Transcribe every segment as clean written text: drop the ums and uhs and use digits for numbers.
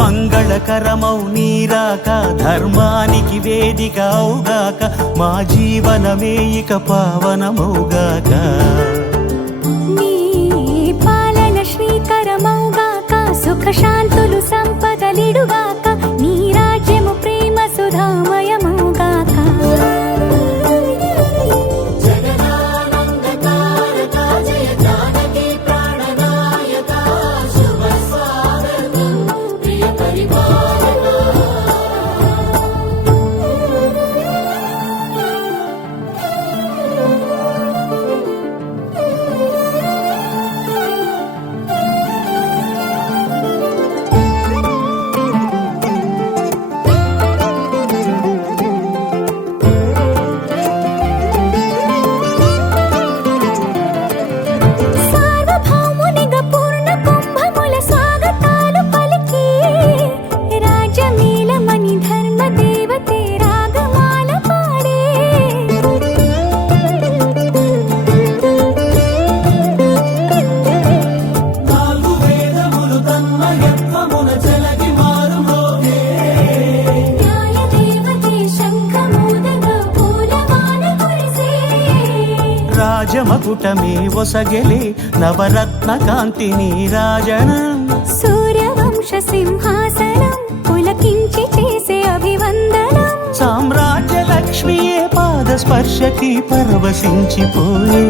మంగళకరమౌ నీరాక ధర్మానికి వేదిక అవుగాక మా జీవనమే ఇక పావనమౌగాక నీ పాలన శ్రీకరమౌగాక సుఖ శాంతులు సంపదలిడుగాక నీ రాజ్యము ప్రేమ సుధామయమౌగాక రాజమకుటమే ఒసగెలే నవరత్న కాంతి నీరాజనం సూర్యవంశ సింహాసనం పులకించి చేసే అభివందనం సామ్రాజ్య లక్ష్మియే పాద స్పర్శకి పరవశించిపోయే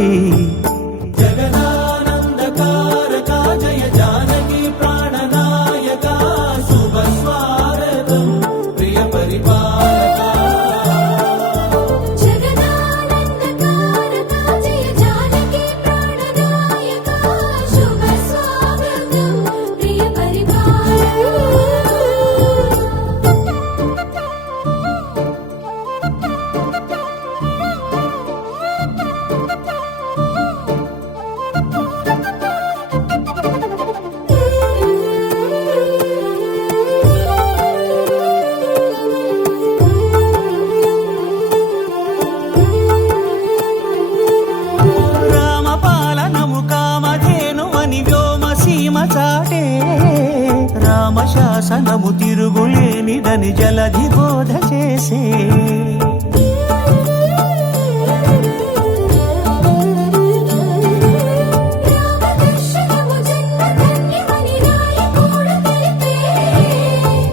ధర్మము తిరుగులేనిదని జలధి బోధ చేసే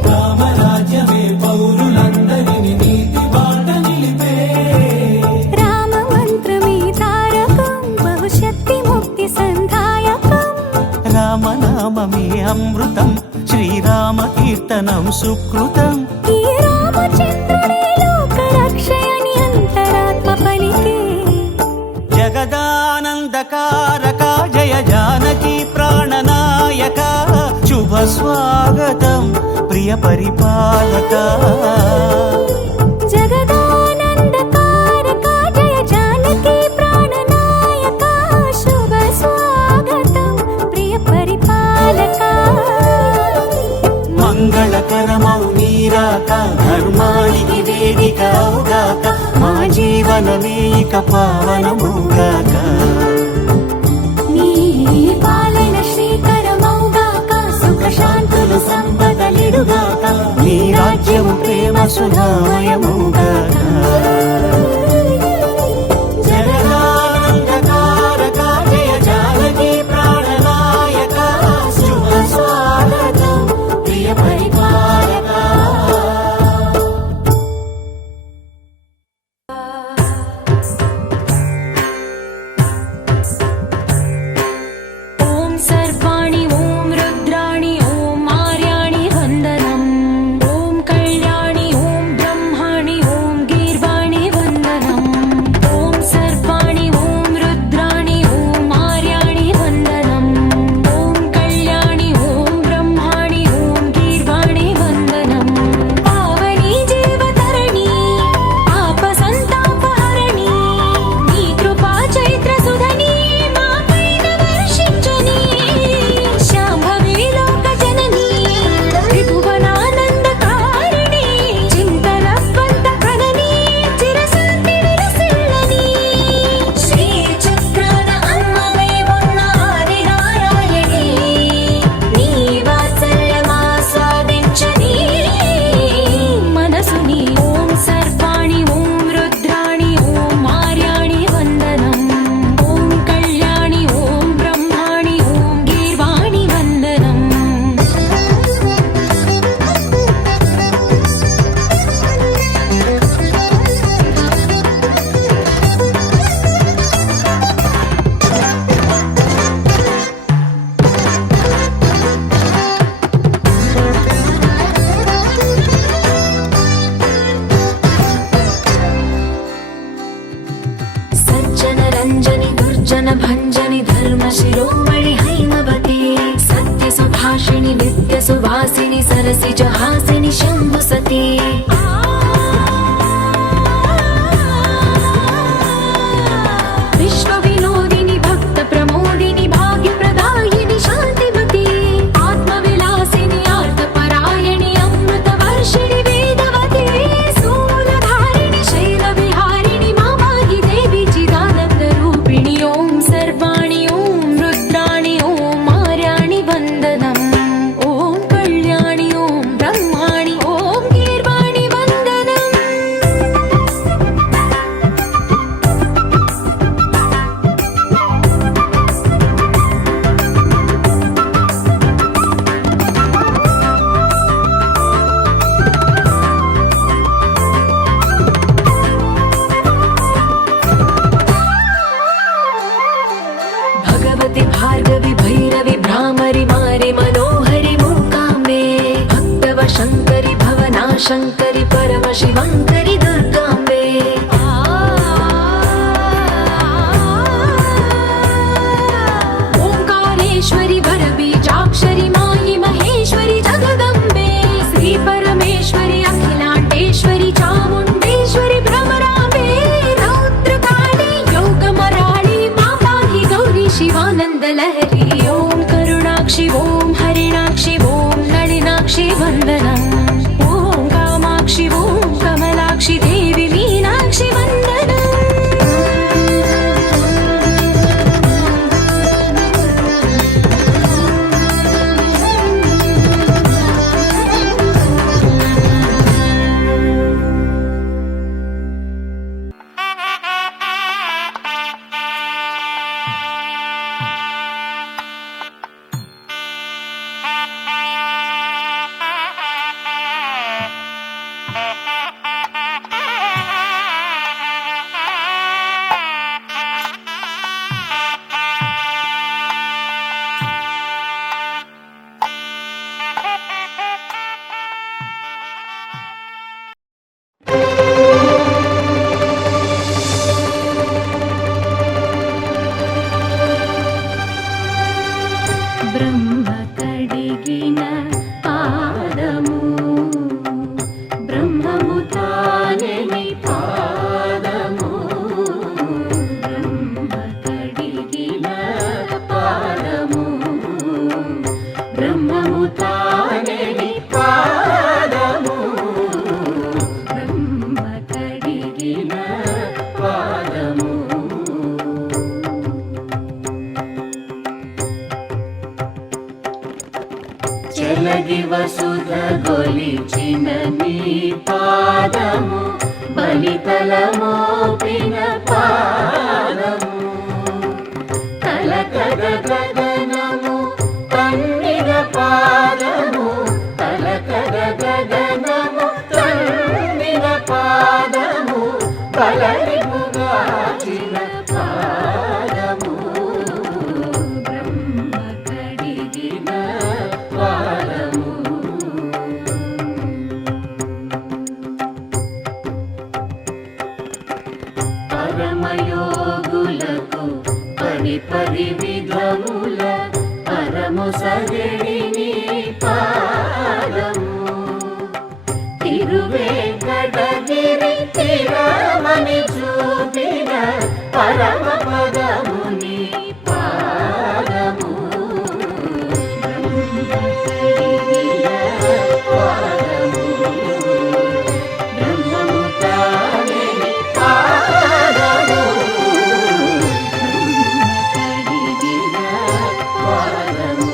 రామరాజ్యమే పౌరులందరిని నీతి బాట నిలిపే రామ మంత్రమే తారకం బహుశక్తి ముక్తి సంధాయకం రామనామమే అమృతం శ్రీరామ కీర్తనం సుకృతం ఈ రామచంద్రుడే లోక రక్షయని అంతరాత్మ పలికే జగదానందకారక జయ జానకి ప్రాణనాయక శుభ స్వాగతం ప్రియ పరిపాలక జగదానందకారక జయ జానకి ప్రాణనాయక శుభ స్వాగతం ప్రియ పరిపాలక మంగళకరమౌ నీరాక ధర్మానికి వేదిక అవుగాక మా జీవనమే ఇక పావనముగాక నీ పాలన శ్రీకరమౌగాక సుఖ శాంతులు సంపదలిడుగాక నీ రాజ్యము ప్రేమ సుధామయముగాక జగదానందకారక జయ జానకి ప్రాణనాయక శుభ స్వాగతం ప్రియ పరిపాలక ॐ सर्वाणि ॐ रुद्राणि ॐ आर्याणि वन्दनम् ॐ कल्याणि ॐ ब्रह्माणि ॐ गीर्वाणि वन्दनम् ॐ सर्वाणि ॐ रुद्राणि ॐ आर्याणि वन्दनम् ॐ कल्याणि ॐ ब्रह्माणि ॐ गीर्वाणि वन्दनम् पावनी जीवतरणि आपसन्तापहरणि నీ కృపా చైత్ర సుధని మా పైన వర్షించుని శాంభవి లోక జనని త్రిభువనానందకారిణి చింతరవ్వంత కనని చిరశాంతి విలసిల్లని శ్రీ చక్రాన అమ్మవై ఉన్న ఆదినారాయణి నీ వాత్సల్యమాస్వాదించని మనసుని ఓం సర్వాణి ఓం రుద్రాణి ఓం ఆర్యాణి వందనం ఓం కళ్యాణి ఓం బ్రహ్మాణి ఓం గీర్వాణి వందనం సజ్జన రంజని దుర్జన భంజని ధర్మ శిరోమణి హైమవతి సత్య సుభాషిణి నిత్య సువాసిని సరసిజ హాసిని శంభు సతి విశ్వ వినోదిని భక్త ప్రమోదిని భాగ్య ప్రదాయిని శాంతిమతి ఆత్మ విలాసిని ఆర్త పరాయణి అమృత వర్షిణి వేదవతి శూలధారిణి శైల విహారిణి మామాగి దేవి చిదానంద రూపిణి ఓం సర్వాణి ఓం రుద్రాణి ఓం ఆర్యాణి వందనం ఓం కళ్యాణి ఓం బ్రహ్మాణి ఓం గీర్వాణి వందనం भगवति भार्गवि भैरवि भ्रामरि मारि मनोहरि मूकाम्बे भक्तव शङ्करि भवना शङ्करि परम शिवङ्करि दुर्गाम्बे ओङ्कारेश्वरि वरबीजाक्षरि मायि महेश्वरि जगदम्बे श्री परमेश्वरि अखिलाण्डेश्वरि चामुण्डेश्वरि भ्रमराम्बे रौद्रकाली योगमराळि मा पाहि गौरी शिवानन्द लहरी ॐ करुणाक्षि ॐ हरिणाक्षि ॐ नलिनाक्षि वन्दनम् ॐ कामाक्षि ॐ कमलाक्षि देवी కొలిచిన నీ పాదము బలితలమోపిన పాదము తలకగ గగనము తన్నిన పాదము తలకగ గగనము తన్నిన పాదము బలరిపుగాచిన పాదము బ్రహ్మ కడిగిన పాదము పరమయోగులకు పరి విధముల పరము సగడిని పాదము తిరువేంకటగిరి తిరమని చూపిన పరమ పదముని పాదము బ్రహ్మ కడిగిన పాదము బ్రహ్మము తానే పాదము కడిగిన పాదము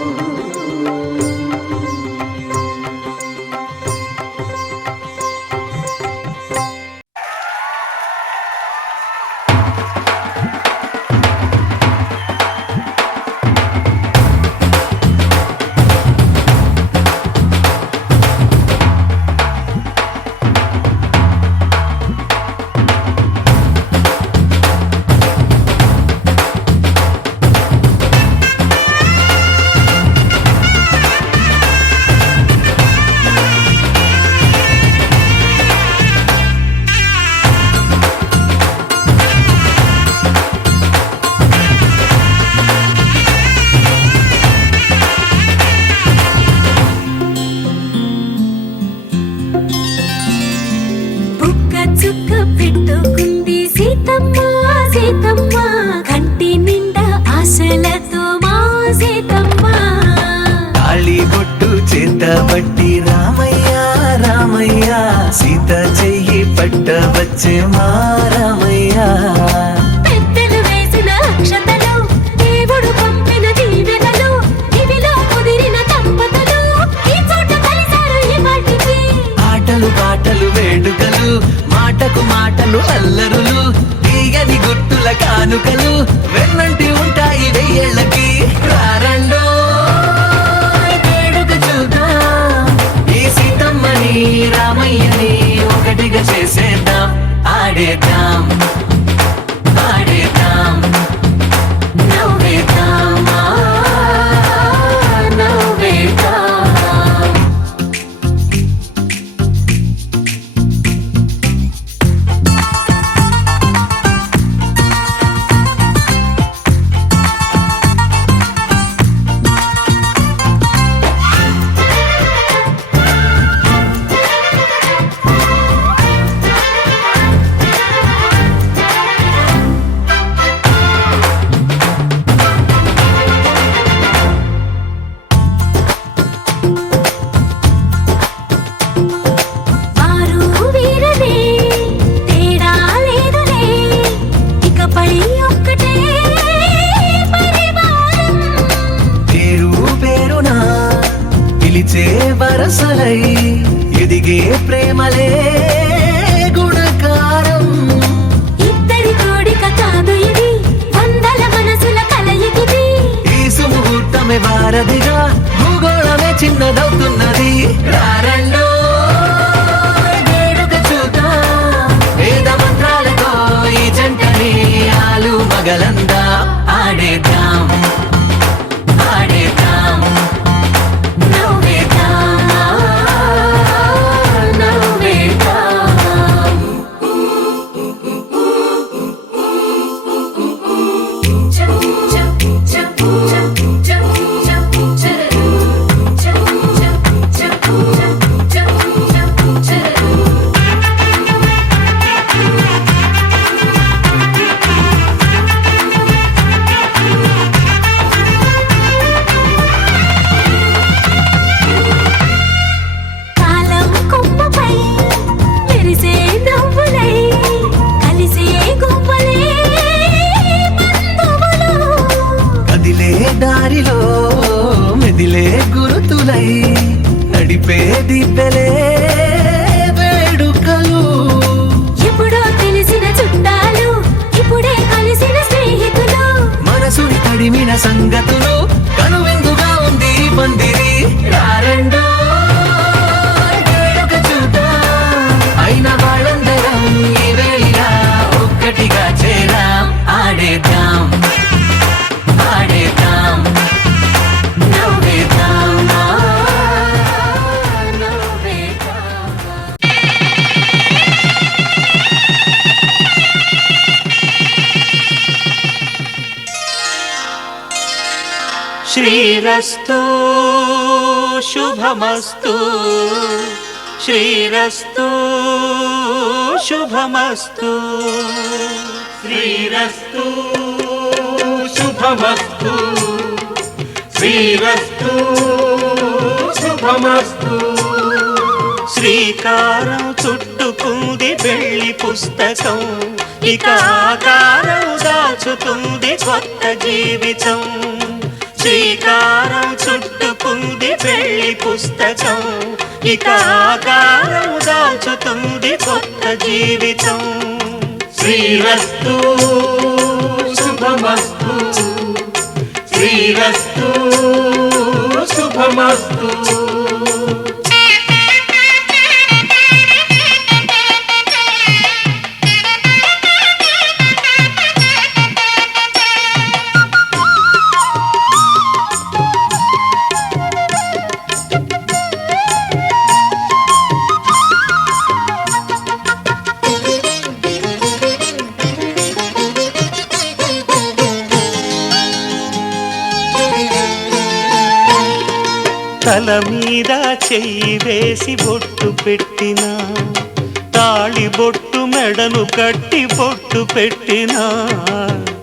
బుక్క చుక్క పెట్టుకుంది సీతమ్మ సీతమ్మ కంటి నిండా ఆశలతో మా సీతమ్మ తాళి బొట్టు చేతబట్టి రామయ్య రామయ్య సీత చెయ్యి పట్టవచ్చే మా రామయ్య పెద్దలు వేసిన అక్షతలు దేవుడు పంపిన దీవెనలు ఇవిలో కుదిరిన దంపతులు ఈ చోట కలిసారు ఈ వాటికి ఆటలు పాటలు వేడుకలు మాటకు మాటలు అల్లరులు తీయని గుర్తుల కానుకలు వెన్నంటి ఉంటాయి వెయ్యేళ్ళకి రారండో వేడుక చూద్దాం ఈ సీతమ్మని రామయ్యని ఒకటిగా చేసేద్దాం ఆడేద్దాం ఆడేద్దాం నవ్వేద్దాం నవ్వేద్దాం శ్రీరస్తు శుభమస్తు శ్రీరస్తు శుభమస్తు శ్రీరస్తు శుభమస్తు శ్రీరస్తు శుభమస్తు శ్రీకారం చుట్టుకుంది పెళ్లి పుస్తకం ఇక ఆకారం దాచుతుంది కొత్త జీవితం శ్రీకారం చుట్టుకుంది పెళ్లి పుస్తకం ఇక ఆకారం దాచుతుంది కొత్త జీవితం శ్రీరస్తు శుభమస్తు శ్రీరస్తు శుభమస్తు తల మీద చెయ్యి వేసి బొట్టు పెట్టినా తాళి బొట్టు మెడను కట్టి బొట్టు పెట్టినా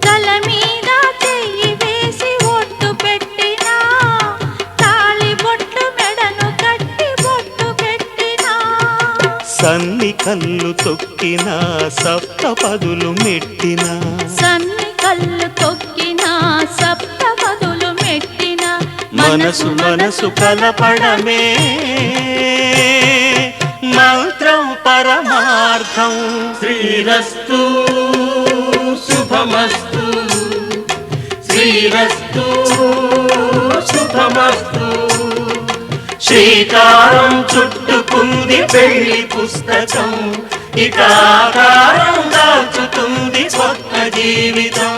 తల మీద చెయ్యి వేసి బొట్టు పెట్టినా తాళి బొట్టు మెడను కట్టి బొట్టు పెట్టినా సన్ని కళ్ళు తొక్కినా సప్త పదులు మెట్టినా సన్ని కళ్ళు తొక్కినా సప్త పదులు మెట్టినా మనసు మనసు కలపడమే మంత్రం పరమార్థం శ్రీరస్తు శుభమస్తు శ్రీరస్తు శుభమస్తు శ్రీకారం చుట్టుకుంది పెళ్లి పుస్తకం ఇక ఆకారం దాచుతుంది కొత్త జీవితం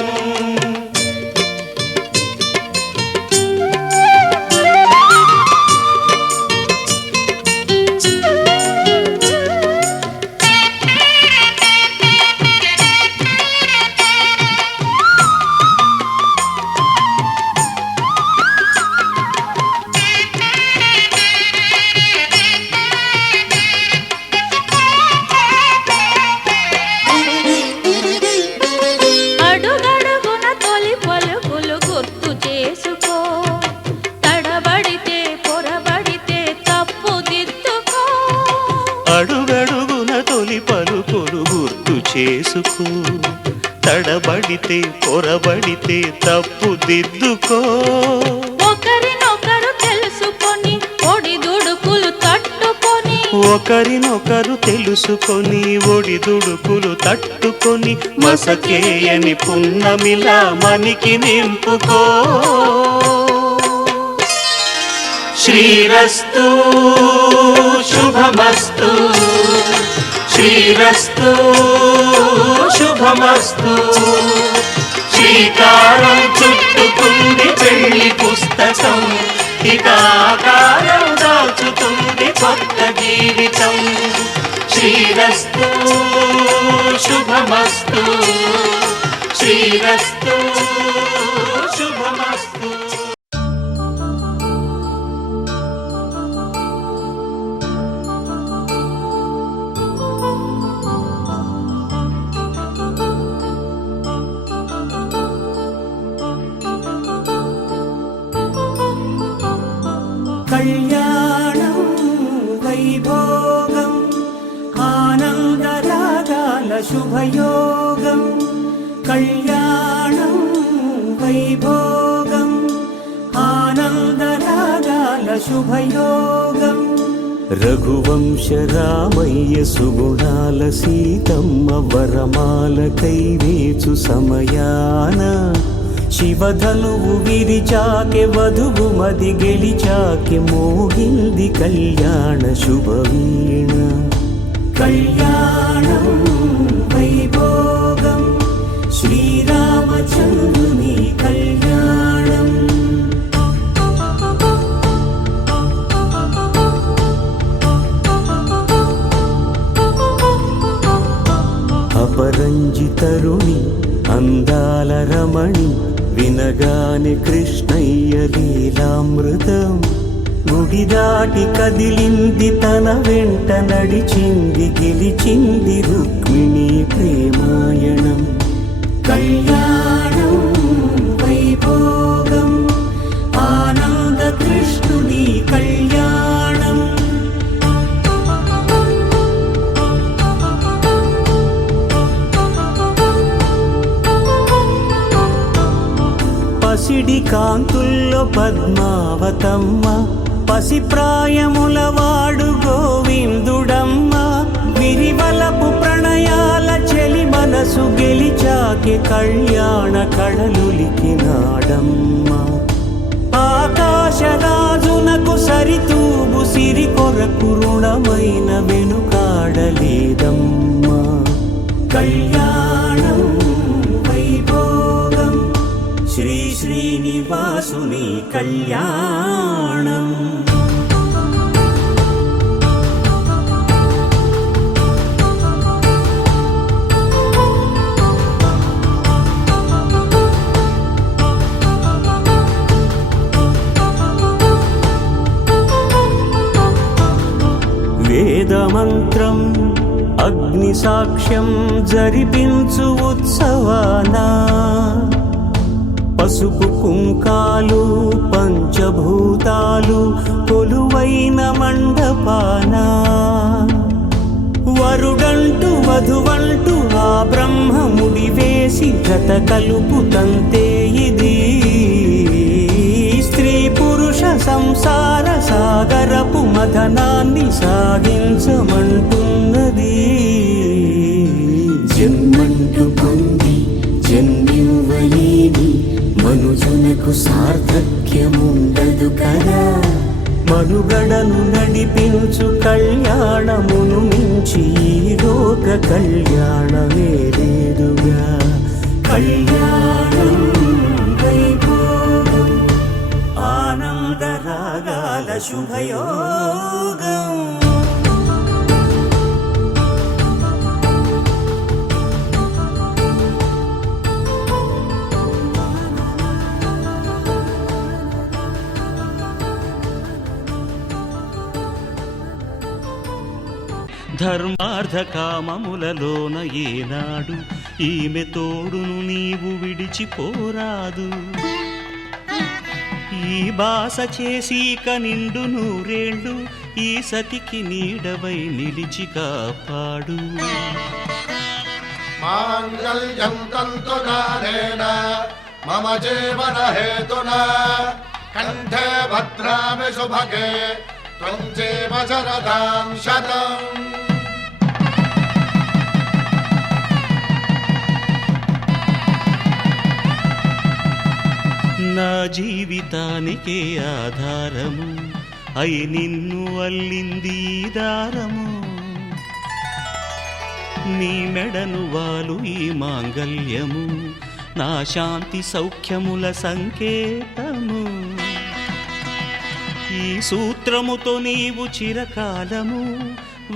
అడుగడుగున తొలి పలుకులు గుర్తు చేసుకో తడబడితే పొరబడితే తప్పు దిద్దుకో అడుగడుగున తొలి పలుకులు గుర్తు చేసుకో తడబడితే పొరబడితే తప్పు దిద్దుకో ఒకరినొకరు తెలుసుకొని ఒడిదుడుకులు తట్టుకొని ఒకరినొకరు తెలుసుకొని ఒడిదుడుకులు తట్టుకొని మసకేయని పున్నమిలా మనికి నింపుకో శ్రీరస్తు శుభమస్తు శ్రీరస్తు శుభమస్తు శ్రీకారం చుట్టుకుంది పెళ్లి పుస్తకం ఇక ఆకారం దాచుతుంది కొత్త జీవితం శ్రీరస్తు శుభమస్తు శ్రీరస్తు శుభమస్తు కళ్యాణం వైభోగం ఆనందరాగాల శుభయోగం కళ్యాణం వైభోగం ఆనందరాగాల శుభయోగం రఘువంశ రామయ్య సుగుణాల సీతమ్మ వరమాల కైవేచు సమయాన శివధనువు విరిచాకె వధువు మది గెలిచాకె మోగింది కళ్యాణ శుభవీణ కళ్యాణం వైభోగం శ్రీరామచంద్రుని కళ్యాణం అపరంజి తరుణి అందాల రమణి వినగానే కృష్ణయ్య లీలామృతం గుడి దాటి కదిలింది తన వెంట నడిచింది గెలిచింది రుక్మిణి ప్రేమాయణం కళ్యాణం వైభోగం ఆనంద కృష్ణుని కళ్యాణం పసిడి కాంతుల్లో పద్మావతమ్మ పసిప్రాయముల వాడు గోవిందుడమ్మ విరివలపు ప్రణయాల చెలి మనసు గెలిచాకే కళ్యాణ కళలులికినాడమ్మ ఆకాశరాజునకు సరితూగు సిరి కొరకు రుణమైన వెనుకాడలేదమ్మా కళ్యాణం వైభోగం శ్రీ శ్రీనివాసుని కళ్యాణం వేదమంత్రం అగ్ని సాక్ష్యం జరిపించు ఉత్సవానా పసుపు కుంకాలు పంచభూతాలు కొలువైన మండపాన వరుడంటూ వధువంటూ ఆ బ్రహ్మముడి వేసి జత కలుపుతంతే ఇది స్త్రీ పురుష సంసార సాగరపు మథనాన్ని సాగించమంటున్నది జన్మంటూ పొంది జన్మివ్వలేని మనుజునకు సార్థక్యముండదు కదా మనుగడను నడిపించు కళ్యాణమును మించి ఈ లోక కళ్యాణమే లేదుగా కళ్యాణం వైభోగం ఆనందరాగాల శుభయోగం ధర్మార్థ కామములలోన ఏనాడు ఈమె తోడును నీవు విడిచిపోరాదు ఈ బాస చేసీక నిండు నూరేళ్ళు ఈ సతికి నీడవై నిలిచి కాపాడు మాంగళ్యం తంతునానేన మమ జీవన హేతునా కంఠే భద్రామి శుభగే త్వం జీవ శరదాం శతం నా జీవితానికే ఆధారము అయి నిన్ను అల్లింది దారము నీ మెడను వాలు ఈ మాంగల్యము నా శాంతి సౌఖ్యముల సంకేతము ఈ సూత్రముతో నీవు చిరకాలము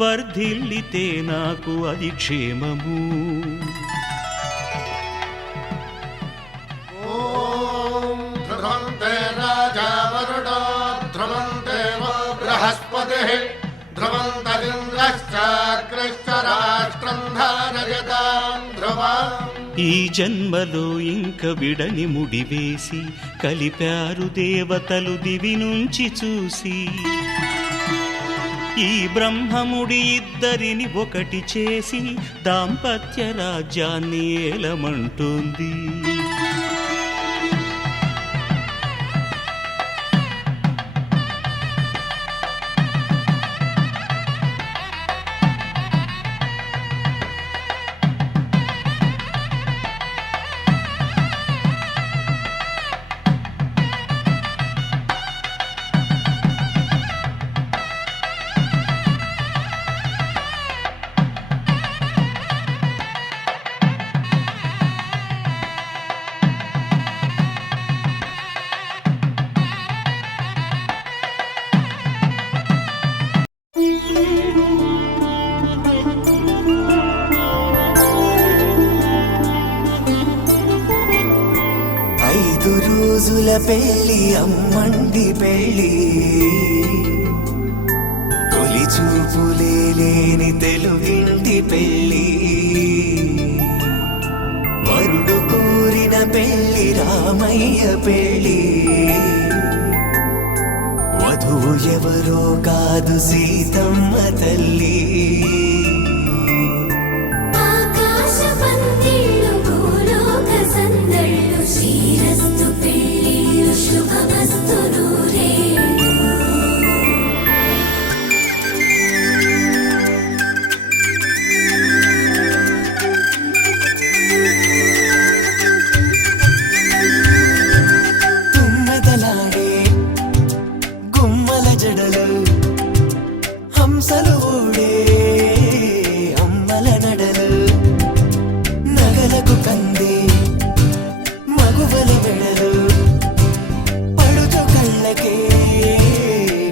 వర్ధిల్లితే నాకు అది క్షేమము ధ్రువంతే రాజా వరుడో ధ్రువంతే బృహస్పతిః ధ్రువంతరింద్రశ్చాగ్రశ్చ రాష్ట్రం ధారయతాం ధ్రువం ఈ జన్మలో ఇంక విడని ముడివేసి కలిపారు దేవతలు దివి నుంచి చూసి ఈ బ్రహ్మముడి ఇద్దరిని ఒకటి చేసి దాంపత్య రాజ్యాన్ని ఏలమంటోంది రోజుల పెళ్ళి అమ్మండి పెళ్ళి, తొలి చూపులే లేని తెలుగింటి పెళ్ళి, వరుడు కోరిన పెళ్ళి రామయ్య పెళ్ళి, వధువు ఎవరో కాదు సీతమ్మ తల్లి. ఆకాశ పందిళ్ళు భూలోక సందళ్ళు శ్రీరస్తు పెళ్ళిళ్ళు శుభమస్తు నూరేళ్ళు. తుమ్మెదలాడే గుమ్మల జడలు, హంసలు ఊడే అమ్మల నడలు, నగలకు కంది మగువల వెడలు, పడుచు కళ్ళకే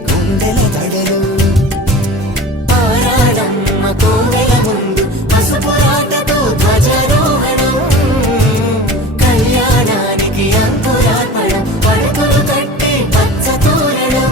గుండెల తడలు, ఆరాడమ్మ కోవెల ముందు పసుపు ఆటతో ధ్వజారోహణం, కళ్యాణానికి అంకురార్పణం, పడకలు కట్టి పచ్చ తోరణం.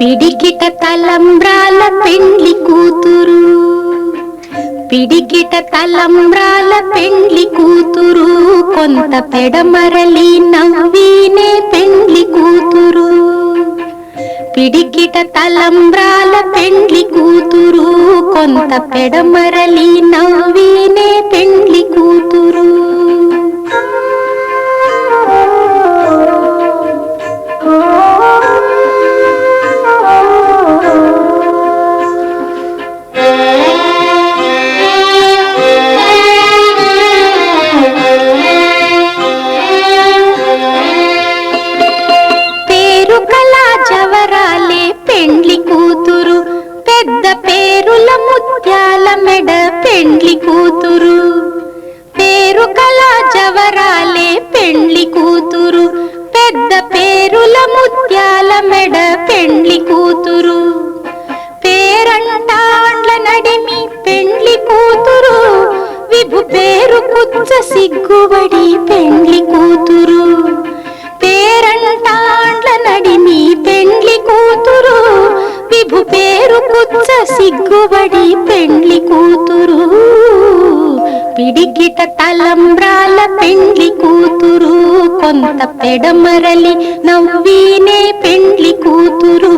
పిడికిట తలంబ్రాల పెండ్లి కూతురు, పిడికిట తలంబ్రాల పెండ్లి కూతురు, కొంత పెడమరలి నవ్వీనే పెండ్లి కూతురు. పిడికిట తలంబ్రాల పెండ్లి కూతురు, కొంత పెడమరలి నవ్వీనే పెండ్లి కూతురు. జవరాలే పెండ్లి కూతురు, పెద్ద పేరుల ముత్యాల మెడ పెండ్లి కూతురు. పేరు కళ జవరాలే పెండ్లి కూతురు, పెద్ద పేరుల ముత్యాల మెడ పెండ్లి కూతురు. పేరంటాండ్ల నడిమి పెండ్లి కూతురు, విభు పేరు కుచ్చ సిగ్గుబడి పెండ్లి కూతురు. పేరంటాండ్ల నడిమి పెండ్లి కూతురు, విభు పేరు కుచ్చ సిగ్గుబడి పెండ్లి కూతురు. పిడికిట తలంబ్రాల పెండ్లి కూతురు, కొంత పెడమరలి నవ్వీనే పెండ్లి కూతురు.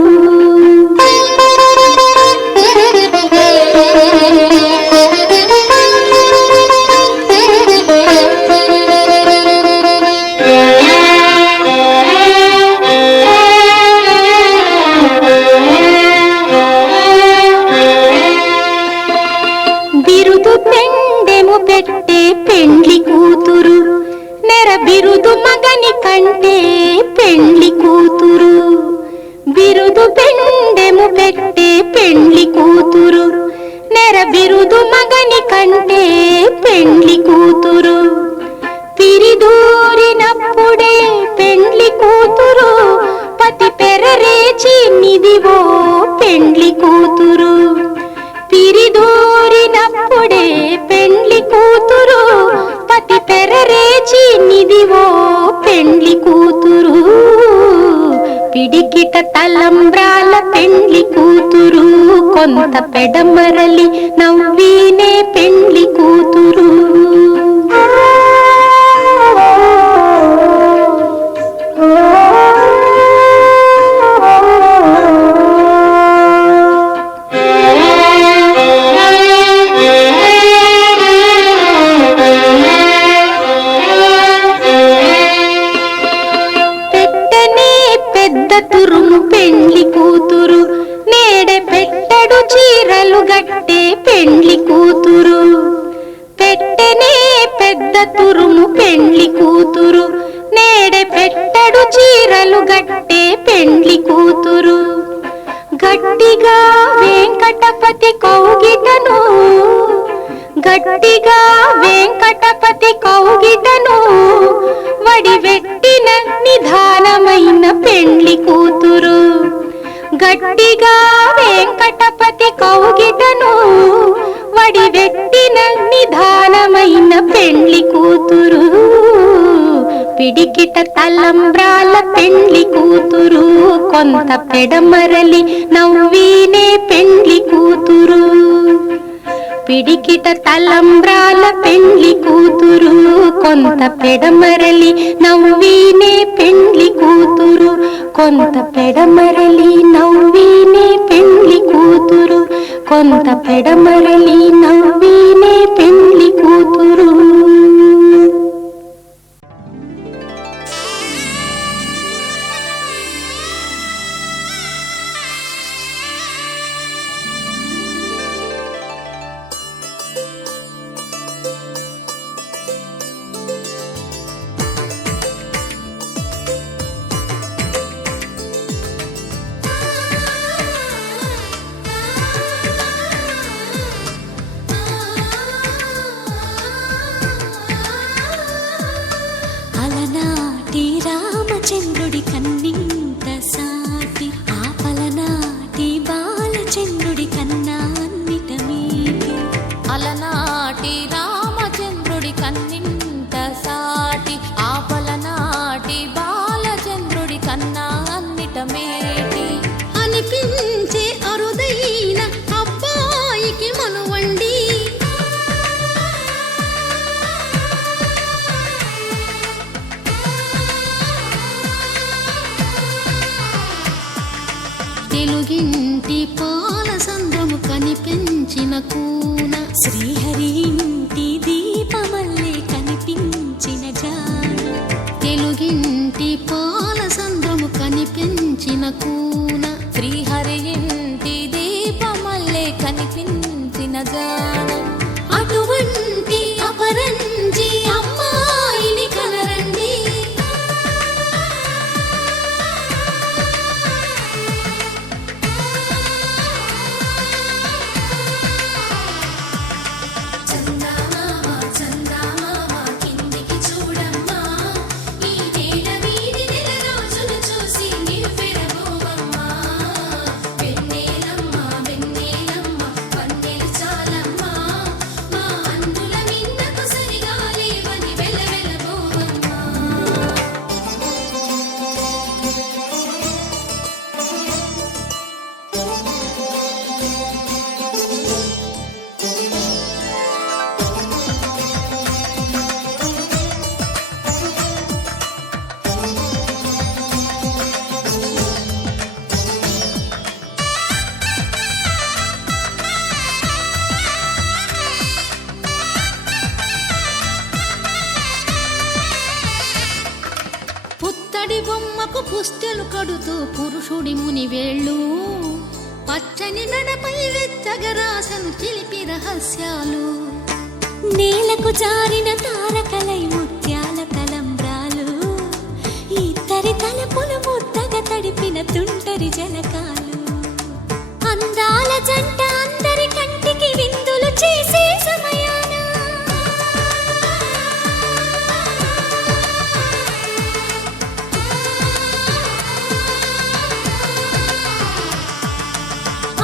బిరుదు పెండెము పెట్టే పెండ్లి కూతురు, నెర బిరుదు మగని కంటే పెండ్లి కూతురు. బిరుదు పెండెము పెట్టే పెండ్లి కూతురు, నెర బిరుదు మగని కంటే పెండ్లి కూతురు. పిరిదూరినప్పుడే పెండ్లి కూతురు, పతి పెరరేచి నిదివో పెండ్లి కూతురు. పిరిదూరినప్పుడే పెండ్లి కూతురు, పతి పెరరేచి నిదివో పెండ్లి కూతురు. పిడికిట తలంబ్రాల పెండ్లి కూతురు, కొంత పెడమరలి నవ్వీనే పెండ్లి కూతురు. తురుము పెండ్లి కూతురు, నేడే పెట్టెడు చీరలు గట్టే పెండ్లి కూతురు. పెట్టెనే పెద్ద తురుము పెండ్లి కూతురు, నేడే పెట్టడు చీరలు గట్టే పెండ్లి కూతురు. గట్టిగా వెంకటపతి కౌగిటను, గట్టిగా వెంకటపతి కౌగిటను వడివెట్టిన నిధానమైన పెండ్లి కూతురు. గట్టిగా వెంకటపతి కౌగిటను వడివెట్టిన నిధానమైన పెండ్లి కూతురు. పిడికిట తలంబ్రాల పెండ్లి కూతురు, కొంత పెడమరలి నవ్వీనే పెండ్లి కూతురు. పిడికిట తలంబ్రాల పెండ్లి కూతురు, కొంత పెడమరలి నవ్వీనే పెండ్లి కూతురు. కొంత పెడమరలి నవ్వీనే పెండ్లి కూతురు. కొంత పెడమరలి నవ్వీనే పెండ్లి కూతురు. అలనాటి రామచంద్రుడి కన్నింత సాటి, ఆపలనాటి బాలచంద్రుడి కన్నా అన్నిట మీటి. అలనాటి రామచంద్రుడి కన్నింత సాటి, ఆపలనాటి బాలచంద్రుడి కన్నా అన్నిట మేటి. అనిపించే అరుదైన అబ్బాయికి మనువండి, తెలుగింటి పాల సంద్రము కనిపించిన కూన, శ్రీహరి ఇంటి దీపమల్లే కనిపించిన జాన. తెలుగింటి పాల సంద్రము కనిపించిన కూన, శ్రీహరి ఇంటి దీపమల్లే కనిపించిన జాన. అటువంటి అపరంజి అమ్మాయిని కనరండి. పుత్తడి బొమ్మకు పుస్తెలు కడుతూ పురుషుడి ముని వేళ్ళు, పచ్చని నడపై వెచ్చగరాసను చిలిపి రహస్యాలు. నేలకు జారిన తారకలై ముత్యాల తలంబ్రాలు, ఇద్దరి తలపులు ముద్దగా తడిపిన తుంటరి జలకాలు. అందాల జంట అందరి కంటికి విందులు చేసే సమయాన,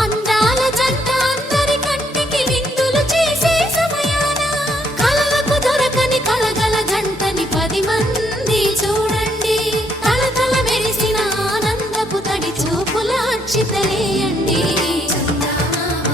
అందాల జంట అందరి కంటికి విందులు చేసే సమయాన, కలలకు దొరకని కలగల జంటని 10 మంది చూడండి. తలతల మెరిసిన ఆనందపు తడి చూపుల అక్షితలేయండి. చందమామ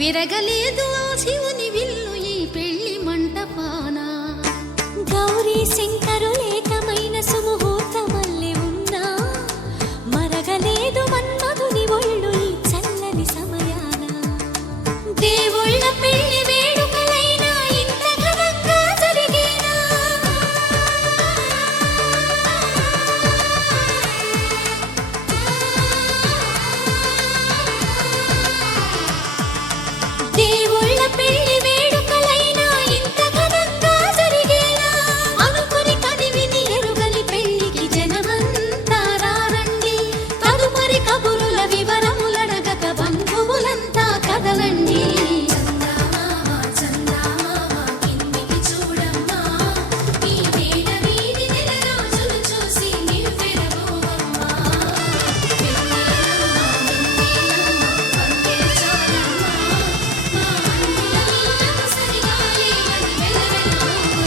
విరగలేదు ఆ శివుని విల్లు ఈ పెళ్లి మంటపాన. గౌరీ శంకరులేకమైన సుముహూర్తమల్లె ఉన్నా మరగలేదు మన్మధుని ఒళ్ళు ఈ చల్లని సమయాన. దేవుళ్ళ పెళ్లి వేడుకలైనా ఇంత ఘనంగా జరిగేనా? దేవుళ్ళ పెళ్లి వేడుకలైనా ఇంత ఘనంగా జరిగేనా? అనుకుని కనివిని ఎరుగని పెళ్లికి జనమంతా రారండి. తదుపరి కబురుల వివరములడగక బంధువులంతా కదలండి. చందమామ చందమామ కిందికి చూడమ్మా, ఈ వేళ వీధి నెలరాజులు చూసి నివ్వెరబోవమ్మా. వెన్నెలమ్మ వందే చాలమ్మా, మా అన్నుల సరిగాలి అని వెలవెలబోవమ్మా.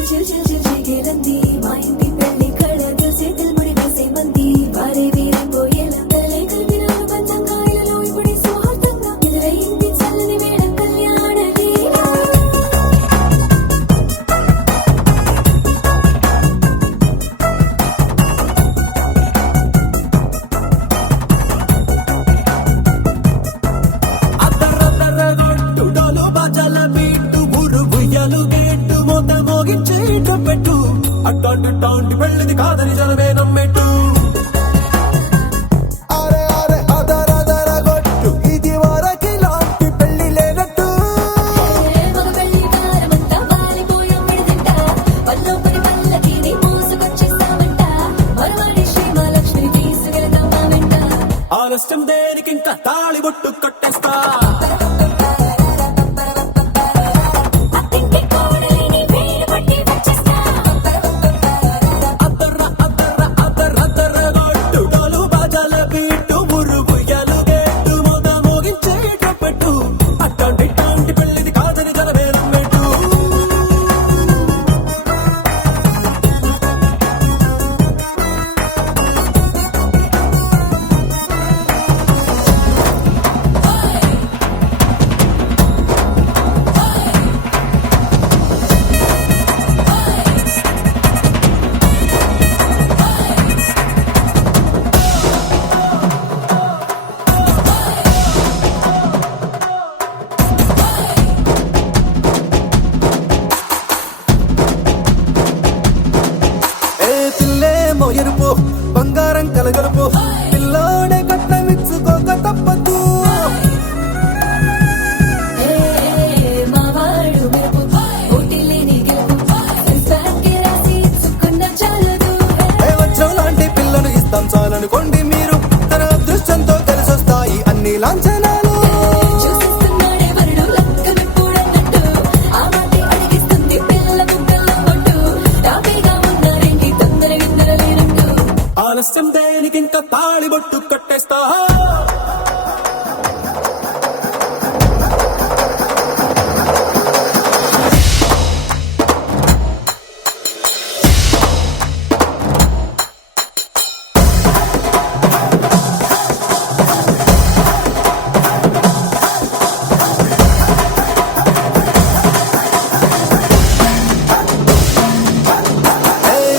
చిల్చిల్చిల్చిల్చికేలంది మా ఇంటి పెళ్లి కళ తెలిసే తెల్ముడి వేసే మంది వారే వీరే పోయేలా తలే కలిపిన పంచంగాయలలో ఇప్పుడే సౌహార్దంగా ఎదురయింది చల్లని వేళ కళ్యాణ లీల. అద్దరద్దరగొట్టుడోలు బాజాల బీటు బురు బుయ్యలు గేట్టు మోత మోగించేట పెట్టు అట్టాంటి టాంటి పెళ్ళిది కాదని జనమే నమ్మెట్టు. అరే అరే అదరదరగొట్టు ఇది వరకి లాంటి పెళ్లి లేనట్టు. మగ పెళ్లి కారమంతా వాలిపోయాం విడిదింట పల్లోపడి పల్లకిని మోసుకొచ్చేస్తామంట మరవాడి శ్రీమహాలక్ష్మిని తీసుకెళ్తాం మా వెంట. ఆలస్యం దేనికింకా తాళి బొట్టు కట్టేస్తా. అత్తింటి కోడలిని వేలు పట్టి వచ్చేస్తా. అద్దర్ర అద్దర్ర అద్దరద్దరగొట్టుడోలు బాజాల బీటు బురు బుయ్యలు గేట్టు మోత మోగించేట పెట్టు అట్టాంటి టాంటి పెళ్ళిది కాదని జనమే నమ్మెట్టు. ఏ పిల్లేమో ఎరుపు బంగారం కలగలుపు పిల్లోడే కట్నమిచ్చుకోక తప్పదు. మా వాడు మెరుపు ఓటిల్లేని గెలుపు ఇన్స్టాగ్రామ్కి రాసి ఇచ్చుకున్న చాలదు. ఏ వజ్రం లాంటి పిల్లను ఇస్తాం చాలనుకోండి మీరు, తన అదృష్టంతో కలిసొస్తాయి అన్ని లాంఛనాలు. చూసిస్తున్నాడే వరుడు లక్కమిప్పుడన్నట్టు ఆ మాటే అడిగిస్తుంది పిల్ల బుగ్గల్లో ఒట్టు. టాపీగా ఉన్నారేంటి తొందర విందర లేనట్టు. ఆలస్యం దేనికింకా తాళి బొట్టు కట్టేస్తా.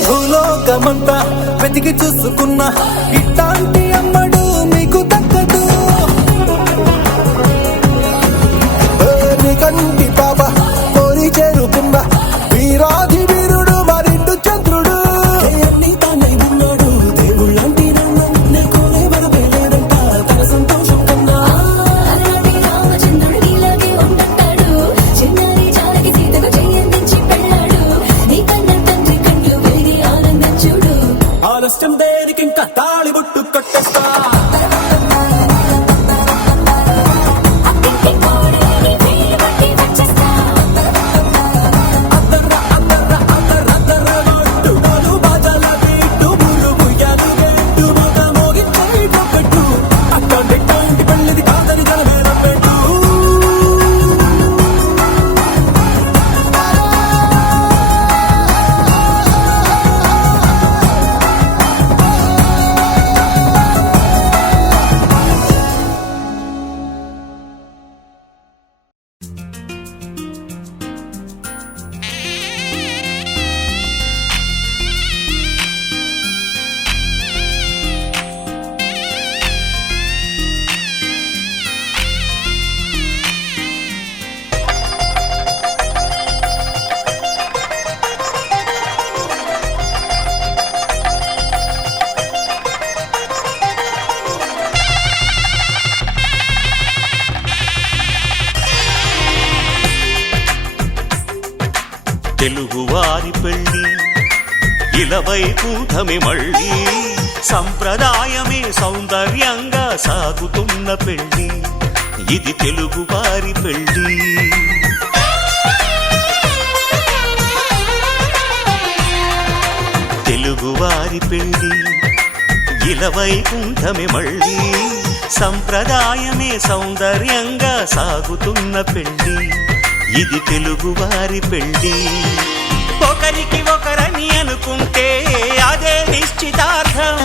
భూలోకమంతా వెతికి చూసుకున్నా ఇట్లాంటి అమ్మడు మీకు దక్కదు. నీ కంటి పాప కోరి చేరుకున్న వీరాధి వీరుడు మరిండు చంద్రుడు. అన్ని తానై ఉన్నాడు దేవుళ్ళంటి నాన్న నే కోరే వరమే లేదంట తన సంతోషం కన్నా. అలాంటి రామచంద్రుడు ఇలాగే ఉండంటాడు. చిన్నారి జానకి సీతకు చెయ్యందించి పెళ్ళాడు. నీ కన్న తండ్రి కండ్లు వెలిగి ఆనందం చూడు. ఆలస్యం దేనికింకా తాళి తెలుగువారి పెళ్ళి ఇలవైకుంఠమే మళ్ళీ సంప్రదాయమే సౌందర్యంగా సాగుతున్న పెళ్ళి ఇది తెలుగువారి పెళ్ళి తెలుగువారి పెళ్ళి ఇలవైకుంఠమే మళ్ళీ సంప్రదాయమే సౌందర్యంగా సాగుతున్న పెళ్ళి ఇది తెలుగువారి పెళ్ళి ఒకరికి ఒకరని అనుకుంటే అదే నిశ్చితార్థం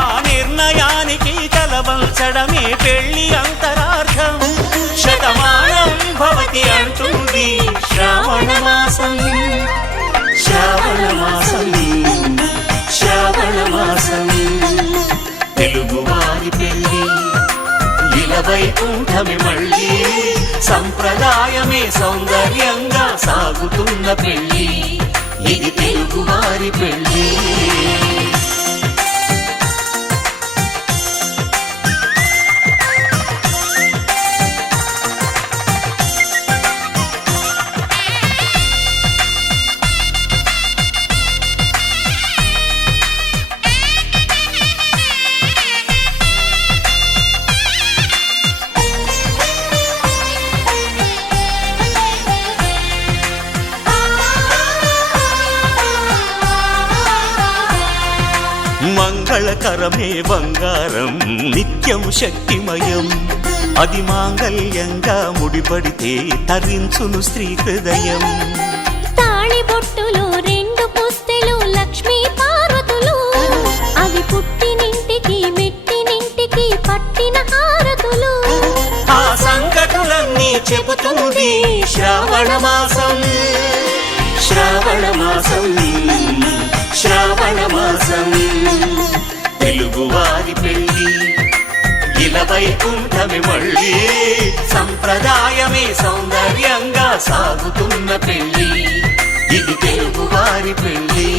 ఆ నిర్ణయానికి తలవంచడమే పెళ్ళి అంతరార్థం శతమానం భవతి అంటుంది శ్రావణ మాసం శ్రావణ మాసం శ్రావణ మాసం తెలుగువారి పెళ్ళి ఇలవైకుంఠమే మళ్ళీ సంప్రదాయమే సౌందర్యంగా సాగుతున్న పెళ్ళి ఇది తెలుగువారి పెళ్ళి మంగళకరమే బంగారం నిత్యం శక్తిమయం అది మాంగళ్యంగా ముడిపడితే తరించును స్త్రీ హృదయం తాళిబొట్టులో రెండు పుస్తెలు లక్ష్మీ పార్వతులు అవి పుట్టినింటికి మెట్టినింటికి పట్టిన హారతులు ఆ సంగతులన్నీ చెబుతుంది శ్రావణ మాసం శ్రావణ మాసం శ్రావణ మాసం తెలుగువారి పెళ్ళి ఇలవైకుంఠమే మళ్ళీ సంప్రదాయమే సౌందర్యంగా సాగుతున్న పెళ్ళి ఇది తెలుగువారి పెళ్ళి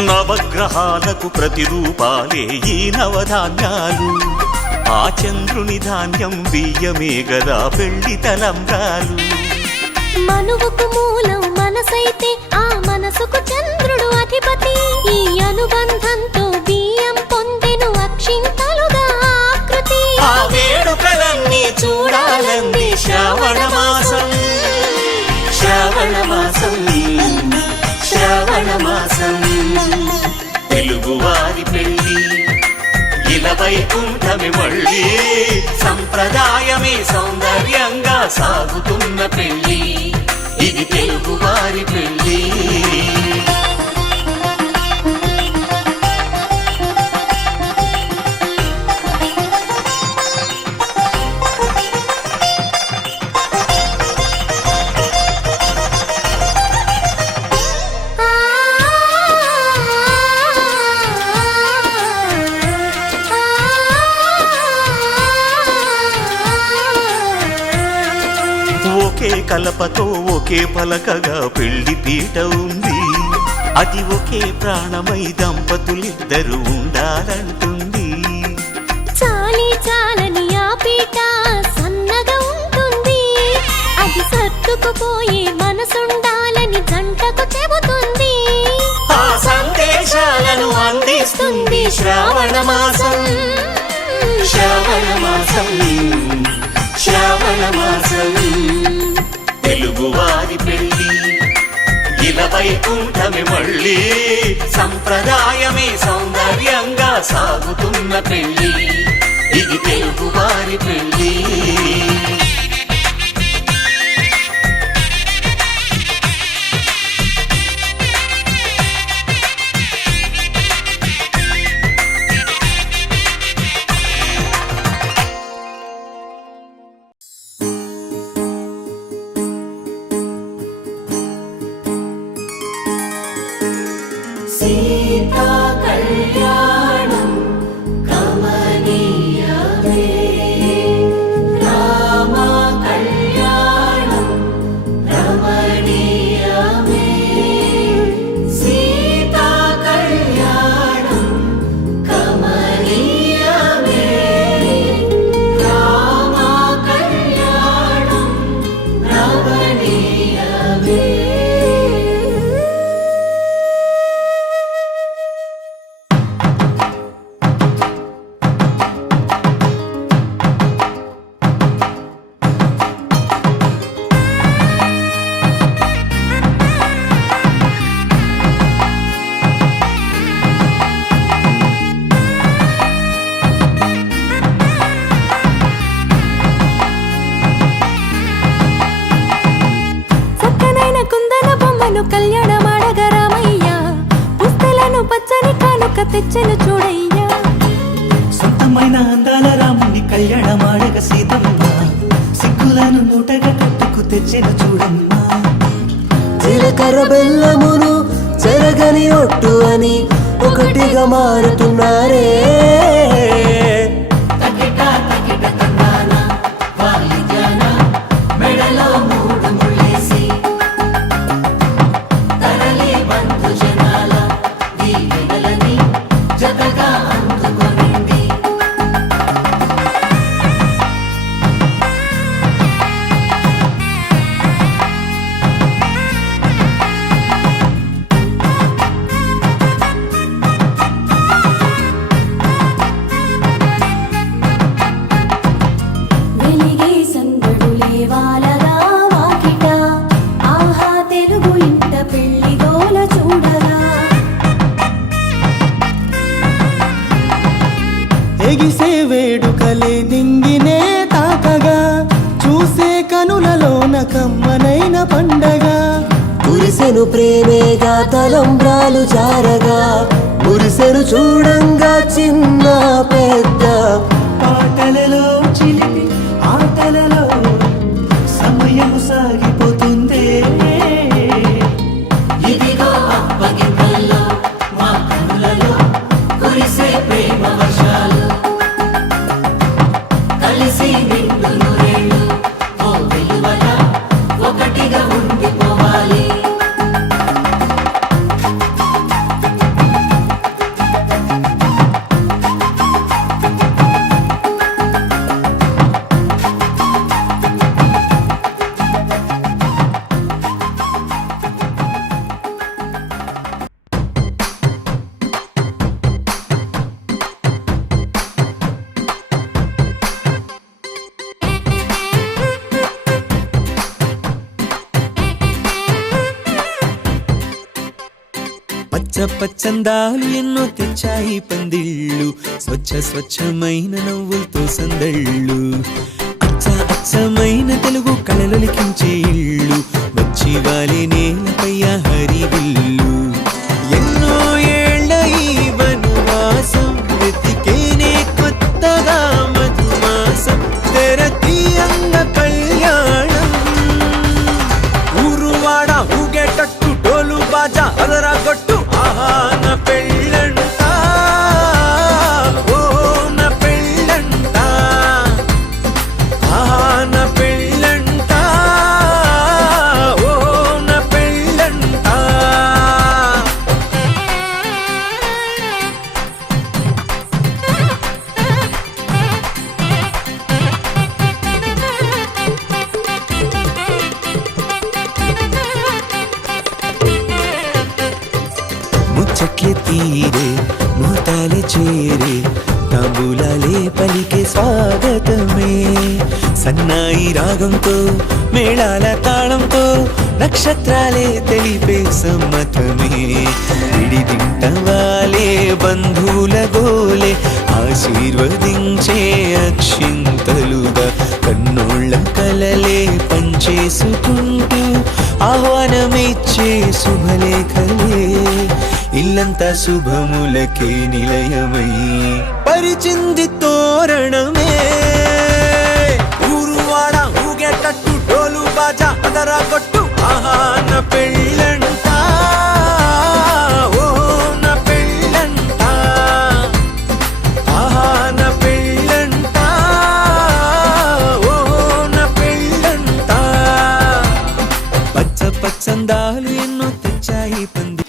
నవగ్రహాలకు ప్రతిరూపాలే ఈ నవధాన్యాలు ఆ చంద్రుని ధాన్యం బియ్యమే గదా పెళ్లి తలంబ్రాలు మనువుకు మూలం మనసైతే ఆ మనసుకు చంద్రుడు అధిపతి ఈ అనుబంధంతో బియ్యం పొందెను అక్షింతలుగా ఆకృతి ఆ వేడుకలన్నీ చూడాలంది శ్రావణ మాసం శ్రావణ మాసం శ్రావణ మాసం తెలుగువారి పెళ్ళి ఇలవైకుంఠమే మళ్ళీ సంప్రదాయమే సౌందర్యంగా సాగుతున్న పెళ్ళి ఇది తెలుగువారి పెళ్ళి ఒకే కలపతో ఒకే పలకగా పెళ్లి పీట ఉంది అది ఒకే ప్రాణమై దంపతులిద్దరు ఉండాలంటుంది చాలి చాలని ఆ పీట సన్నగా ఉంటుంది అది సర్దుకుపోయే మనసుండాలని జంటకు చెబుతుంది ఆ సందేశాలను అందిస్తుంది శ్రావణ మాసం శ్రావణ మాసం శ్రావణ మాసం తెలుగువారి పెళ్ళి ఇలవైకుంఠమే మళ్ళీ సంప్రదాయమే సౌందర్యంగా సాగుతున్న పెళ్ళి ఇది తెలుగువారి పెళ్ళి సీతా కళ్యాణం కమనీయమే రామ బంధువులను కళ్యాణమాడగరామయ్యా పుస్తలను పచ్చని కానుక తెచ్చెను చూడయ్యా సొంతమైన అందాల రాముని కళ్యాణమాడగ సీతమ్మ సిగ్గులను మూటగా కట్టుకు తెచ్చిన చూడమ్మా జీలకర్ర బెల్లమును చెరగని ఒట్టు అని ఒకటిగా మారుతున్నారే వెలిగే సందడులే వాలగా వాకిట ఆహా తెలుగు ఇంట పెళ్లి గోల చూడగా ఎగిసే వేడుకలే నింగినే తాకగా చూసే కనులలోన కమ్మనైన పండగ కురిసెను ప్రేమేగా తలంబ్రాలు జారగా మురిసెను చూడంగా చిన్న పెద్ద పాటలలో చిలిపి ఆటలలో సమయం సాగిపోతుందే ఇదిగో అప్పగింతల్లో మా కనులలో కురిసే ప్రేమ వర్షాలు కలిసి నిండు నూరేళ్ళు ఓ విలువల ఒకటిగా ఉండిపోవాలి పచ్చ పచ్చందాలు ఎన్నో తెచ్చాయి పందిళ్ళు స్వచ్ఛమైన నవ్వులతో సందళ్ళు అచ్చమైన తెలుగు కళలొలికించే ఇళ్ళు వచ్చి వాలి నేలపై హరివిల్లు ఎన్నో ఏళ్ళ ఈ వనవాసం వెతికేనే కొత్తగా మధుమాసం తెరతీయంగ కళ్యాణం ఊరువాడ ఊగేటట్టు డోలు బాజా అదరా కొట్టు ఆహా నా పెళ్ళంట ఓ నా పెళ్ళంట ఆహా నా పెళ్ళంట ఓ నా పెళ్ళంట ముచ్చట్లే తీరే ముహూర్తాలే చేరే తాంబూలాలే పలికే స్వాగతమే సన్నాయి రాగంతో మేళాల తాళంతో నక్షత్రాలే తెలిపే సమ్మతమే విడిదింటవాలే బంధువుల గోలే ఆశీర్వదించే అక్షింతలుగా కన్నోళ్ళ కలలే పంచేసుకుంటూ ఆహ్వానమిచ్చే శుభలేఖలే ఇల్లంతా శుభములకే నిలయమై పరిచింది తోరణమే ఊరువాడ ఊగేటట్టు డోలు బాజా అదరా కొట్టు ఆహా నా పెళ్ళంట ఓ నా పెళ్ళంట ఆహా నా పెళ్ళంట ఓ నా పెళ్ళంట పచ్చ పచ్చందాలు ఎన్నో తెచ్చాయి పంది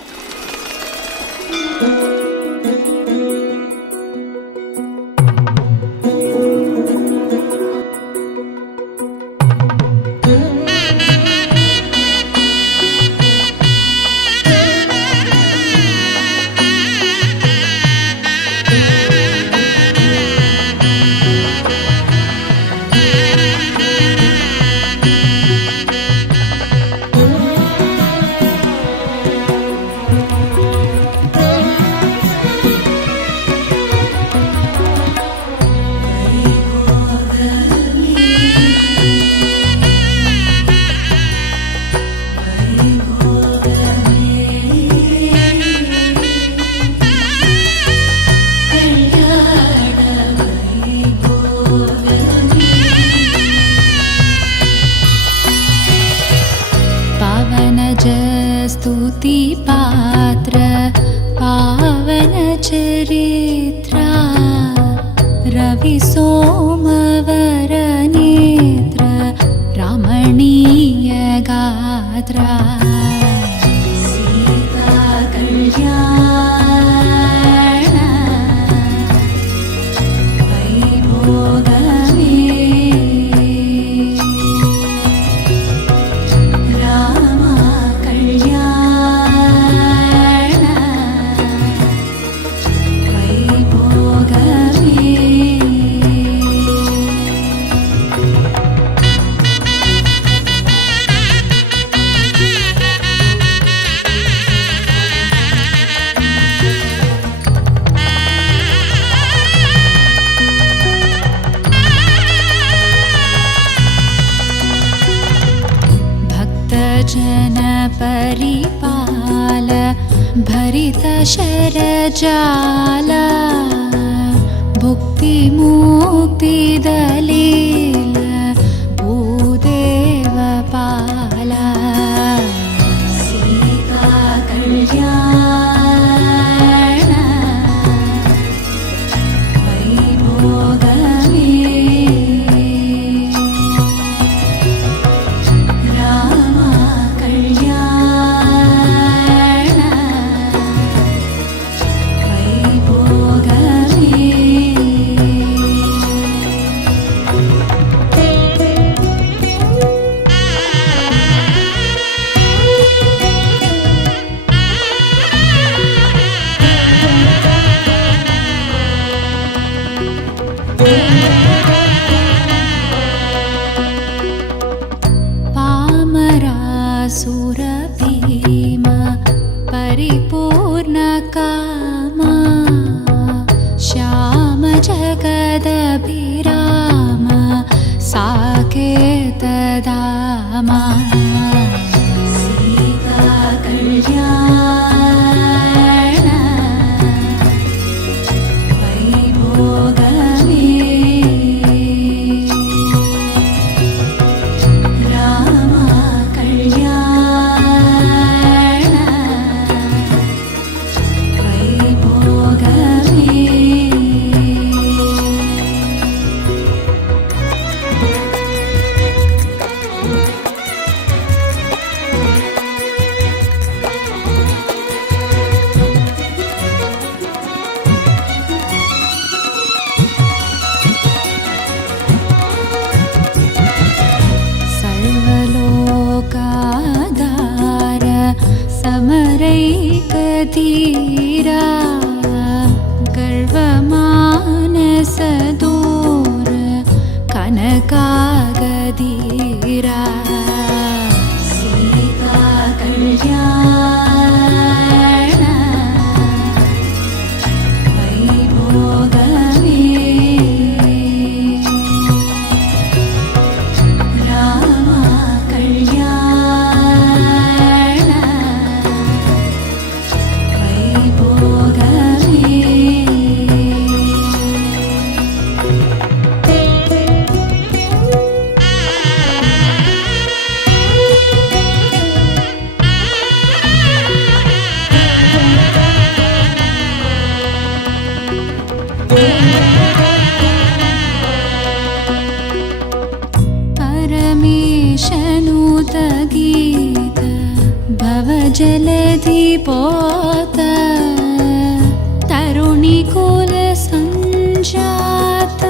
स्तुति पात्र पावन चरित्रा रवि सोमवर नेत्र रमणीय गात्रा सीता कल्याण वैभोगमे राम कल्याण वैभोगमे भक्तजन परिपाल भरित शरजाल भुक्ति मुक्ति दलील भूदेव पाला सीता कल्याण वैभोगमे राम कल्याण वैभोगमे पामरासुरभीम परिपूर्णकामा श्याम जगदभिराम साकेतदामा सीता कल्याण वैभोगमे राम कल्याण वैभोगमे सर्वलोकाधार समरैकधीरा गर्वमानसदूर कनकागधीरा सीता कल्याण वैभोगमे राम कल्याण वैभोगमे परमेशनुत गीत भवजलधि पोत तरुणिकुल सञ्जात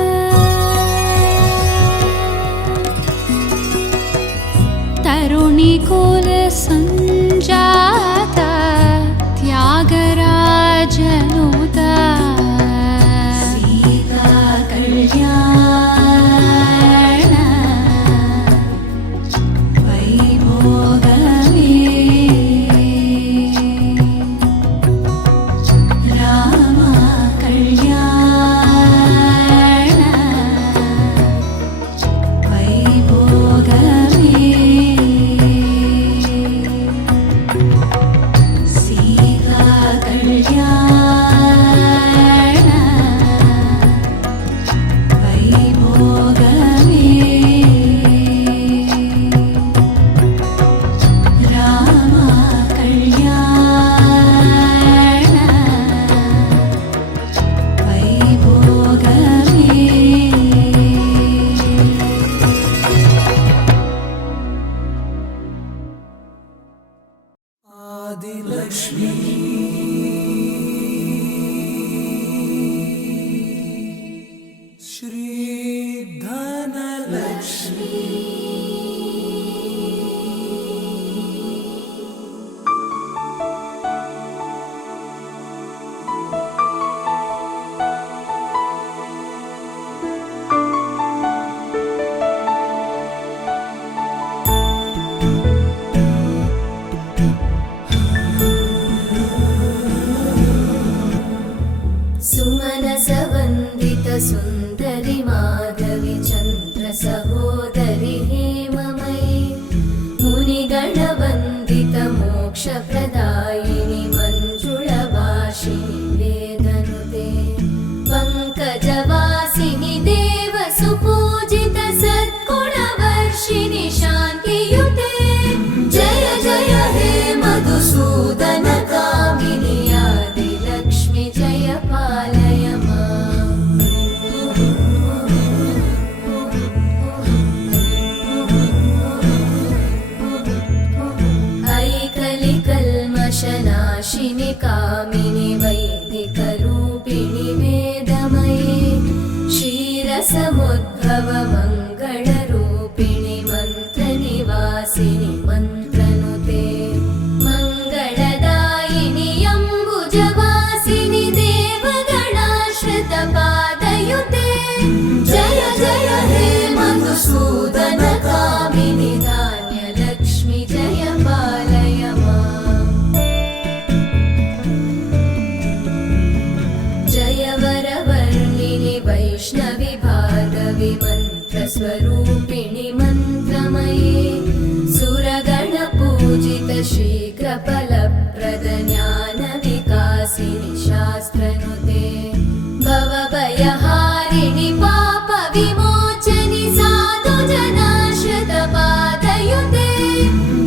तरुणिकुल सञ्जात त्यागराजनुत सीता कल्याण वैभोगमे राम कल्याण वैभोगमे सीता कल्याण లక్ష్మీ శ్రీ ధనలక్ష్మి सुमनसवन्दित सुन्दरि माधवि चन्द्र सहोदरि हेममयि मुनिगणवन्दित मोक्षप्रदायिनि मञ्जुळभाषिणि वेदनुते पङ्कजवासिनि देवसुपूजित सद्गुणवर्षिणि शान्तियुते जय जय हे मधुसूदन कामिनि आदिलक्ष्मि जय पालय माम् ऐकलिकल्मषनाशिनि कामिनि वैदिकरूपिणि वेदमये क्षीरसमुद्भव मङ्गलरूपिणि मन्त्रनिवासिनि मन्त्रनुते मङ्गलदायिनि अम्बुजवासिनि देवगणाश्रितपादयुते जय जय हे मधुसूदन कामिनि धान्यलक्ष्मि जय पालय माम् जय वरवर्णिनि वैष्णवि भार्गवि मन्त्रस्वरूपिणि मन्त्रमये सुरगणपूजित शीघ्रफलप्रद ज्ञानविकासिनि शास्त्रनुते भवभयहारिणि पापविमोचनि साधुजनाश्रितपादयुते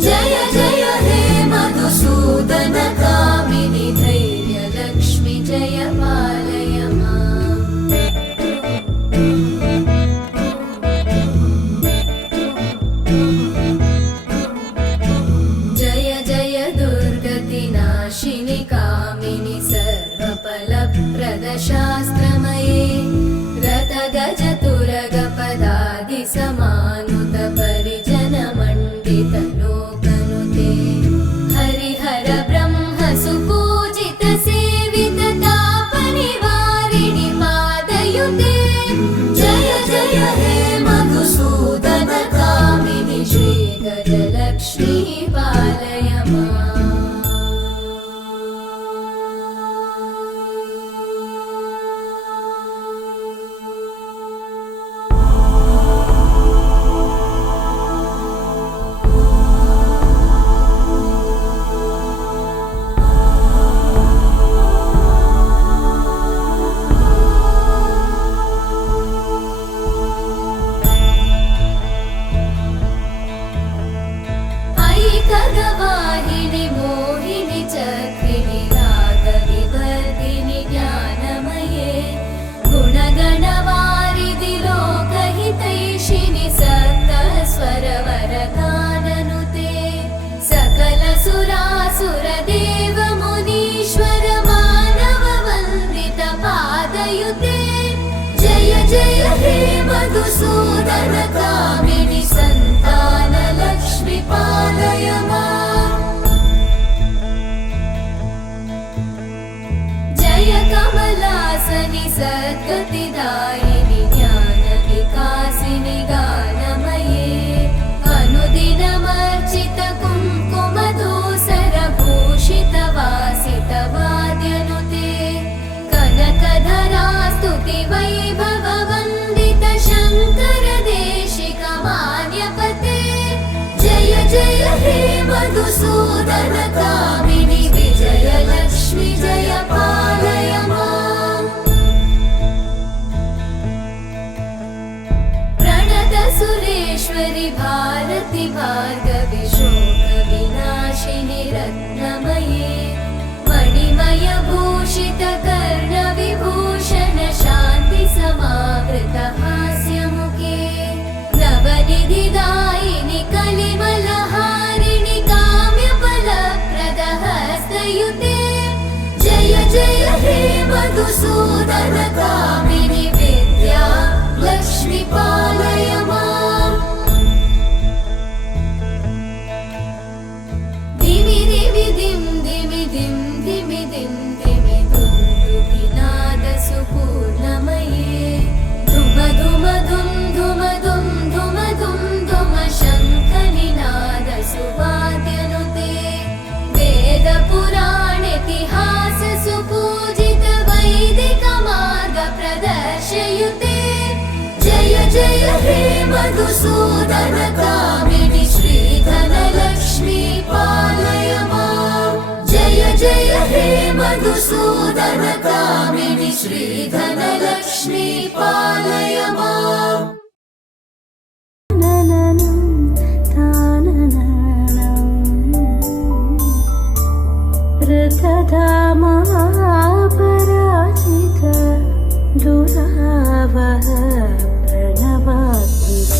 जय जय हे मधुसूदन कामिनि धैर्यलक्ष्मि जय पालय माम् जय जय दुर्गतिनाशिनि कामिनि सर्वफलप्रदशास्त्रमये रथगजतुरगपदादिसमानुत परिजनमण्डित लोकनुते हरिहर ब्रह्म सुपूजित सेवित तापनिवारिणि पादयुते जय जय हे मधुसूदन कामिनि श्रीगजलक्ष्मी पालय माम् ऐकगवाहिनि मोहिनि चक्रिणि रागविवर्धिनि ज्ञानमये गुणगणवारिधि लोकहितैषिणि सप्तस्वरवरगाननुते सकलसुरासुरदेव मुनीश्वर मानववन्दित पादयुते जय जय हे मधुसूदन कामिनि सन्तानलक्ष्मि पालय माम् जय कमलासनि सद्गतिदायिनि ज्ञानविकासिनि गानमये अनुदिनमर्चित कुङ्कुमधूसरभूषित वासित वाद्यनुते कनकधरा स्तुति वैभववन्दित शङ्कर देशिक मान्यपते जय जय हे मधुसूदन कामिनि विजयलक्ष्मि जय पालय माम् प्रणत सुरेश्वरि भारति भार्गवि शोकविनाशिनि रत्नमये मणिमयभूषित कर्णविभूषण शान्ति समावृत हास्यमुखे नवनिधिदायिनि कलिमलहारिणि काम्यफलप्रद हस्तयुते మధుసూదన కామిని శ్రీధనలక్ష్మీ పాలయ మాం. జయ జయ హే మధుసూదన కామిని శ్రీధనలక్ష్మీ పాలయ మాం. పరాజిత దురావహ ప్రణవాత్మిక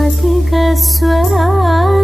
అధిక స్వరాతుతిషా